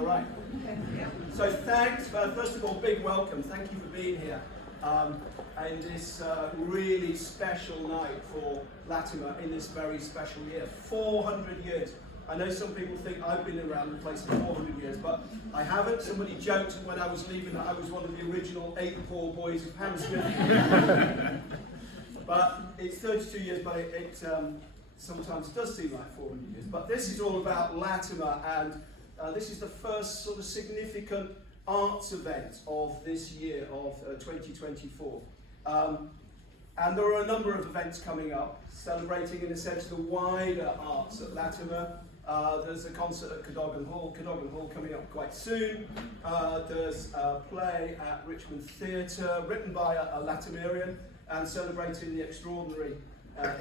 All right. So thanks, first of all, big welcome. Thank you for being here. And this really special night for Latimer in this very special year. 400 years. I know some people think I've been around the place for 400 years, but I haven't. Somebody joked when I was leaving that I was one of the original 8 poor boys of Hammersmith. But it's 32 years, but it sometimes does seem like 400 years. But this is all about Latimer, and this is the first sort of significant arts event of this year, of 2024. And there are a number of events coming up, celebrating in a sense the wider arts at Latimer. There's a concert at Cadogan Hall coming up quite soon. There's a play at Richmond Theatre written by a Latimerian and celebrating the extraordinary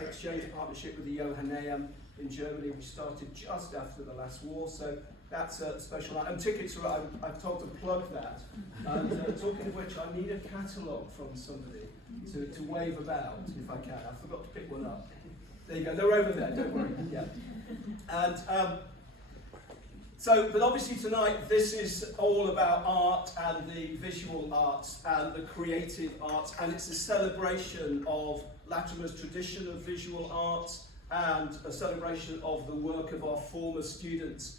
exchange partnership with the Johannæum in Germany, which started just after the last war. So that's a special night. And tickets are, I've told to plug that. And talking of which, I need a catalogue from somebody to wave about, if I can. I forgot to pick one up. There you go, they're over there, don't worry. Yeah. And but obviously tonight this is all about art and the visual arts and the creative arts, and it's a celebration of Latimer's tradition of visual arts and a celebration of the work of our former students.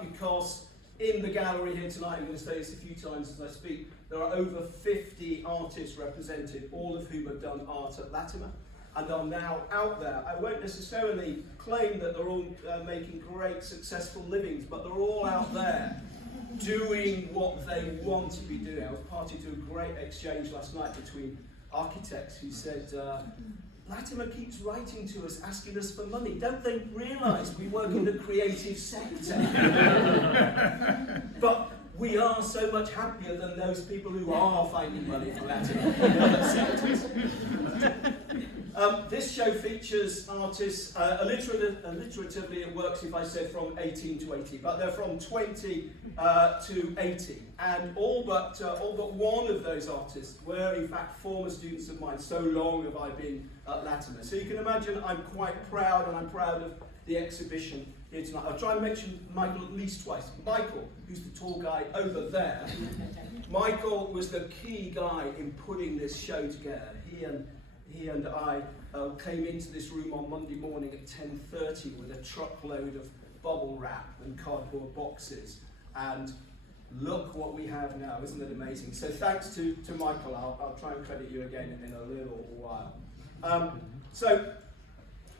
Because in the gallery here tonight, I'm going to say this a few times as I speak, there are over 50 artists represented, all of whom have done art at Latimer and are now out there. I won't necessarily claim that they're all making great successful livings, but they're all out there doing what they want to be doing. I was party to a great exchange last night between architects who said, Latimer keeps writing to us, asking us for money. Don't they realise we work in the creative sector? But we are so much happier than those people who are finding money for Latimer in other sectors. This show features artists, alliteratively it works if I said from 18 to 80, but they're from 20 to 80. And all but one of those artists were in fact former students of mine. So long have I been at Latimer. So you can imagine I'm quite proud, and I'm proud of the exhibition here tonight. I'll try and mention Michael at least twice. Michael, who's the tall guy over there. Michael was the key guy in putting this show together. He and I came into this room on Monday morning at 10:30 with a truckload of bubble wrap and cardboard boxes, and look what we have now. Isn't it amazing? So thanks to Michael. I'll try and credit you again in a little while. So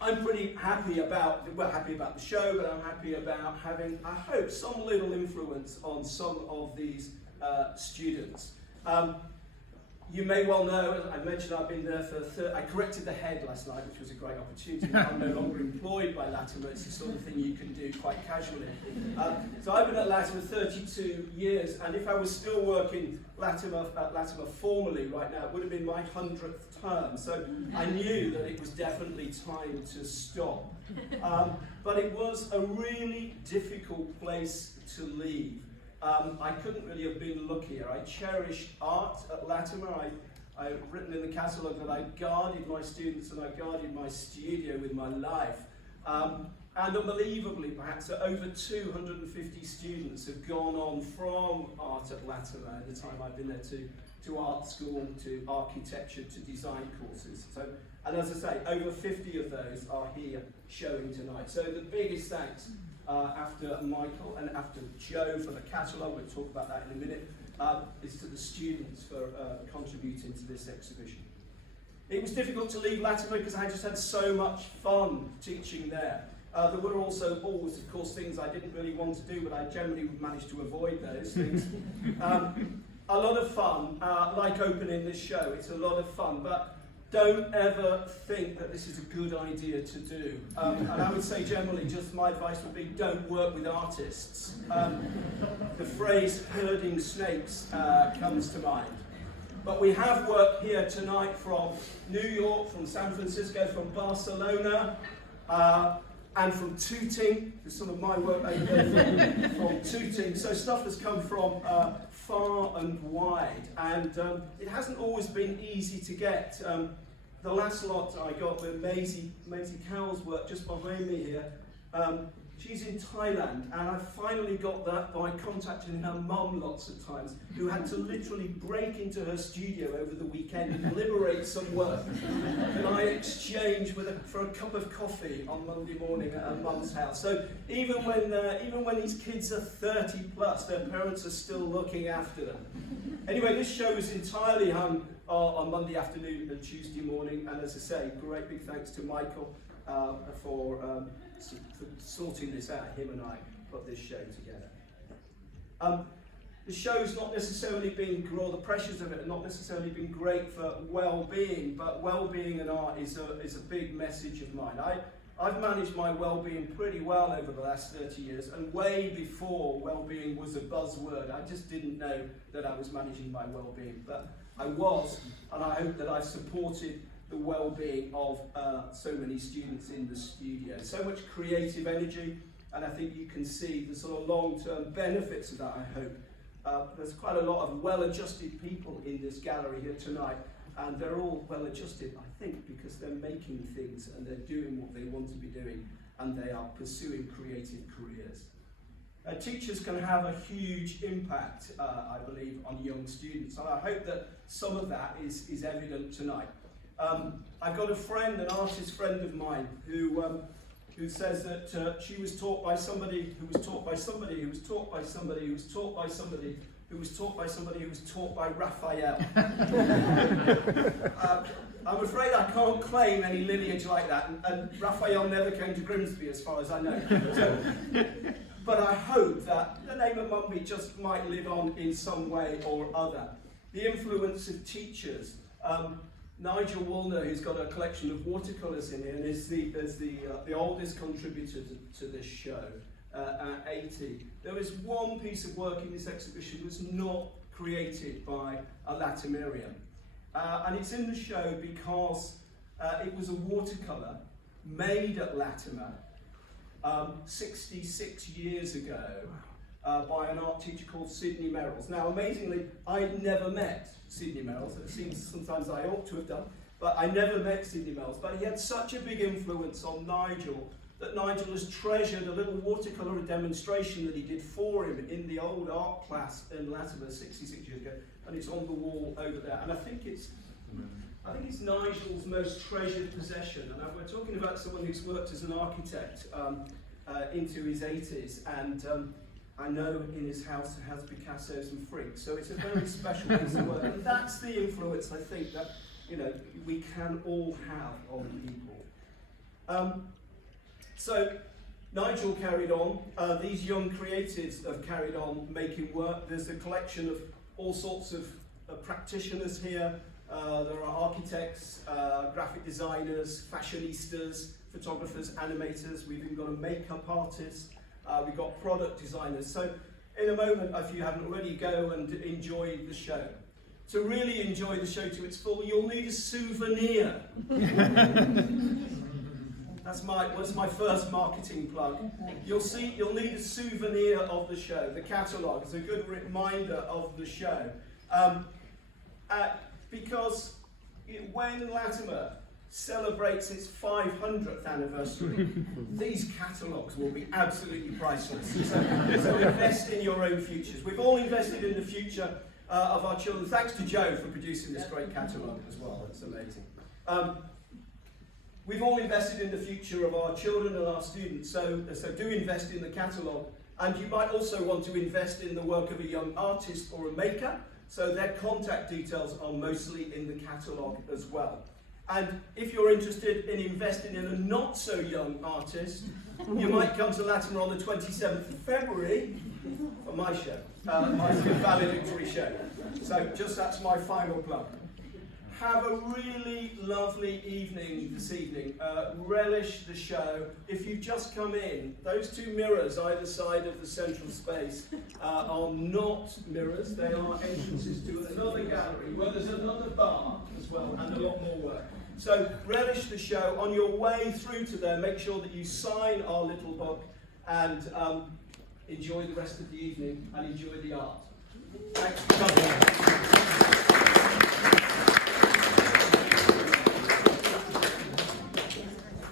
I'm pretty happy about the show, but I'm happy about having, I hope, some little influence on some of these students. You may well know, as I mentioned, I've been there for I corrected the head last night, which was a great opportunity. I'm no longer employed by Latimer. It's the sort of thing you can do quite casually. So I've been at Latimer 32 years, and if I was still working at Latimer formally right now, it would have been my 100th term. So I knew that it was definitely time to stop. But it was a really difficult place to leave. I couldn't really have been luckier. I cherished art at Latimer. I've written in the catalogue that I guarded my students and I guarded my studio with my life. And unbelievably, perhaps, over 250 students have gone on from art at Latimer in the time I've been there to art school, to architecture, to design courses. So, and as I say, over 50 of those are here showing tonight. So the biggest thanks after Michael and after Joe for the catalogue, we'll talk about that in a minute, is to the students for contributing to this exhibition. It was difficult to leave Latimer because I just had so much fun teaching there. There were also always, of course, things I didn't really want to do, but I generally managed to avoid those things. A lot of fun, like opening this show, it's a lot of fun, but don't ever think that this is a good idea to do. And I would say generally, just my advice would be, don't work with artists. The phrase herding snakes comes to mind. But we have work here tonight from New York, from San Francisco, from Barcelona, and from Tooting. There's some of my work over there from Tooting. So stuff has come from far and wide, and it hasn't always been easy to get. The last lot I got with Maisie Cowell's work just behind me here. She's in Thailand, and I finally got that by contacting her mum lots of times, who had to literally break into her studio over the weekend and liberate some work. And I exchanged for a cup of coffee on Monday morning at her mum's house. So even when these kids are 30 plus, their parents are still looking after them. Anyway, this show is entirely hung on Monday afternoon and Tuesday morning, and as I say, great big thanks to Michael for sorting this out. Him and I put this show together. The show's not necessarily been, or the pressures of it have not necessarily been great for well-being, but well-being and art is a big message of mine. I've managed my well-being pretty well over the last 30 years, and way before well-being was a buzzword. I just didn't know that I was managing my well-being, but I was, and I hope that I've supported the well-being of so many students in the studio. So much creative energy, and I think you can see the sort of long-term benefits of that, I hope. There's quite a lot of well-adjusted people in this gallery here tonight, and they're all well-adjusted, I think, because they're making things and they're doing what they want to be doing, and they are pursuing creative careers. Teachers can have a huge impact, I believe, on young students, and I hope that some of that is evident tonight. I've got a friend, an artist friend of mine, who says that she was taught by somebody who was taught by somebody who was taught by somebody who was taught by somebody who was taught by somebody who was taught by Raphael. I'm afraid I can't claim any lineage like that, and Raphael never came to Grimsby as far as I know. But I hope that the name of Mumby just might live on in some way or other. The influence of teachers. Nigel Woolner, who's got a collection of watercolours in here, and is the oldest contributor to this show, at 80. There is one piece of work in this exhibition that was not created by a Latimerian. And it's in the show because it was a watercolour made at Latimer 66 years ago by an art teacher called Sidney Merrills. Now, amazingly, I'd never met Sidney Merrills. It seems sometimes I ought to have done, but I never met Sidney Merrills. But he had such a big influence on Nigel that Nigel has treasured a little watercolour demonstration that he did for him in the old art class in Latimer 66 years ago, and it's on the wall over there. And I think it's Nigel's most treasured possession. And we're talking about someone who's worked as an architect into his 80s, and I know in his house it has Picassos and freaks, so it's a very special piece of work. And that's the influence, I think, that we can all have on people. So Nigel carried on. These young creatives have carried on making work. There's a collection of all sorts of practitioners here. There are architects, graphic designers, fashionistas, photographers, animators. We've even got a makeup artist. We've got product designers. So in a moment, if you haven't already, go and enjoy the show. To really enjoy the show to its full, you'll need a souvenir. That's my first marketing plug. You'll need a souvenir of the show. The catalogue is a good reminder of the show. Because when Latimer celebrates its 500th anniversary, these catalogues will be absolutely priceless. So invest in your own futures. We've all invested in the future of our children. Thanks to Joe for producing this great catalogue as well. That's amazing. We've all invested in the future of our children and our students, so do invest in the catalogue. And you might also want to invest in the work of a young artist or a maker, so their contact details are mostly in the catalogue as well. And if you're interested in investing in a not so young artist, you might come to Latimer on the 27th of February for my show, my valedictory show. So that's my final plug. Have a really lovely evening this evening. Relish the show. If you've just come in, those two mirrors either side of the central space are not mirrors. They are entrances to another gallery where there's another bar as well and a lot more work. So relish the show. On your way through to there, make sure that you sign our little book and enjoy the rest of the evening and enjoy the art. Thanks for coming.